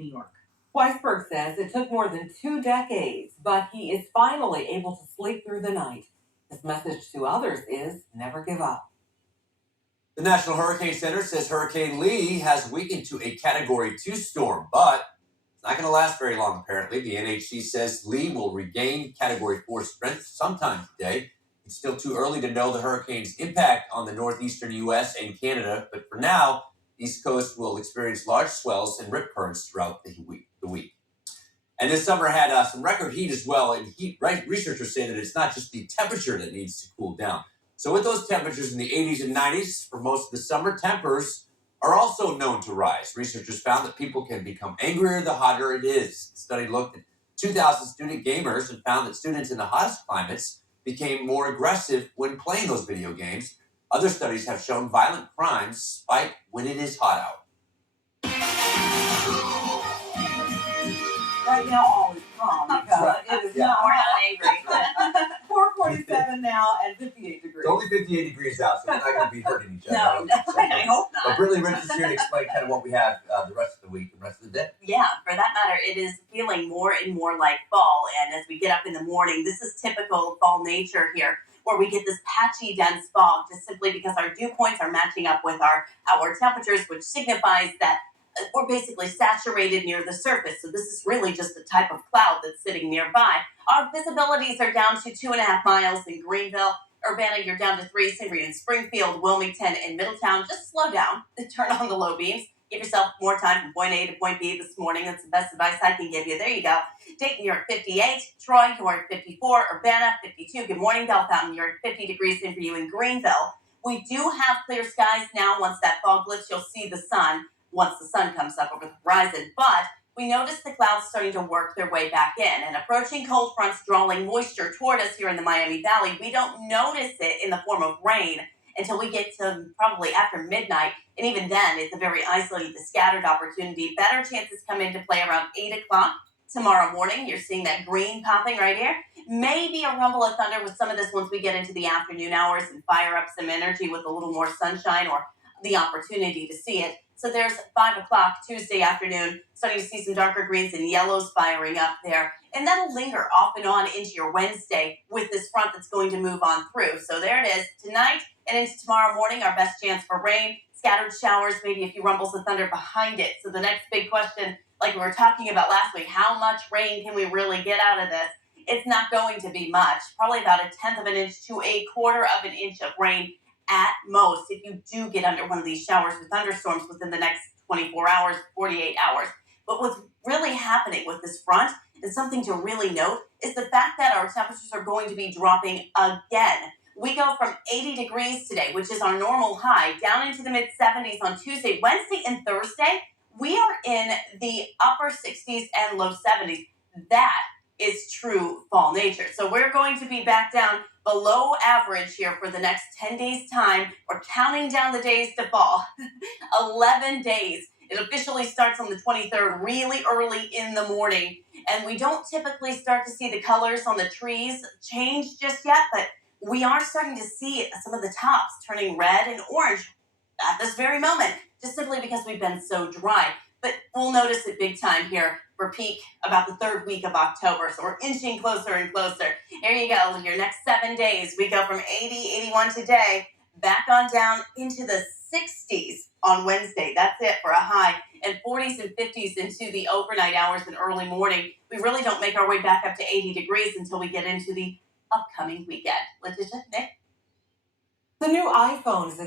New York. Weisberg says it took more than 2 decades, but he is finally able to sleep through the night. His message to others is never give up. The National Hurricane Center says Hurricane Lee has weakened to a Category 2 storm, but it's not going to last very long, apparently. The NHC says Lee will regain Category 4 strength sometime today. It's still too early to know the hurricane's impact on the northeastern U.S. and Canada, but for now, the East Coast will experience large swells and rip currents throughout the week. And this summer had some record heat as well, and researchers say that it's not just the temperature that needs to cool down. So with those temperatures in the 80s and 90s for most of the summer, tempers are also known to rise. Researchers found that people can become angrier the hotter it is. The study looked at 2,000 student gamers and found that students in the hottest climates became more aggressive when playing those video games. Other studies have shown violent crimes spike when it is hot out. Right now, all is calm because it is not We're hot. not angry. 447 now and 58 degrees. It's only 58 degrees out, so we're not going to be hurting each other. No, I hope But not. Britley Ritz is here to explain kind of what we have the rest of the week and the rest of the day. Yeah, for that matter, it is feeling more and more like fall. And as we get up in the morning, this is typical fall nature here, where we get this patchy, dense fog just simply because our dew points are matching up with our temperatures, which signifies that we're basically saturated near the surface. So this is really just a type of cloud that's sitting nearby. Our visibilities are down to 2.5 miles in Greenville. Urbana, you're down to 3. Same in Springfield, Wilmington, and Middletown. Just slow down and turn on the low beams. Give yourself more time from point A to point B this morning. That's the best advice I can give you. There you go. Dayton, you're at 58. Troy, you're at 54. Urbana, 52. Good morning, Bellfountain. You're at 50 degrees in for you in Greenville. We do have clear skies now. Once that fog lifts, you'll see the sun once the sun comes up over the horizon. But we notice the clouds starting to work their way back in, and approaching cold fronts drawing moisture toward us here in the Miami Valley. We don't notice it in the form of rain until we get to probably after midnight. And even then, it's a very isolated, scattered opportunity. Better chances come into play around 8 o'clock tomorrow morning. You're seeing that green popping right here. Maybe a rumble of thunder with some of this once we get into the afternoon hours and fire up some energy with a little more sunshine or the opportunity to see it. So there's 5 o'clock Tuesday afternoon, starting to see some darker greens and yellows firing up there. And that'll linger off and on into your Wednesday with this front that's going to move on through. So there it is tonight and into tomorrow morning, our best chance for rain, scattered showers, maybe a few rumbles of thunder behind it. So the next big question, like we were talking about last week, how much rain can we really get out of this? It's not going to be much, probably about 1/10 of an inch to 1/4 of an inch of rain at most, if you do get under one of these showers with thunderstorms within the next 24 hours, 48 hours. But what's really happening with this front, and something to really note, is the fact that our temperatures are going to be dropping again. We go from 80 degrees today, which is our normal high, down into the mid-70s on Tuesday. Wednesday and Thursday, we are in the upper 60s and low 70s. That is true fall nature. So we're going to be back down below average here for the next 10 days' time. We're counting down the days to fall. 11 days. It officially starts on the 23rd, really early in the morning. And we don't typically start to see the colors on the trees change just yet, but we are starting to see some of the tops turning red and orange at this very moment, just simply because we've been so dry. But we'll notice it big time here for peak about the 3rd week of October. So we're inching closer and closer. Here you go. Your next 7 days, we go from 80, 81 today, back on down into the 60s on Wednesday. That's it for a high, and 40s and 50s into the overnight hours and early morning. We really don't make our way back up to 80 degrees until we get into the upcoming weekend. Letitia, Nick? The new iPhone is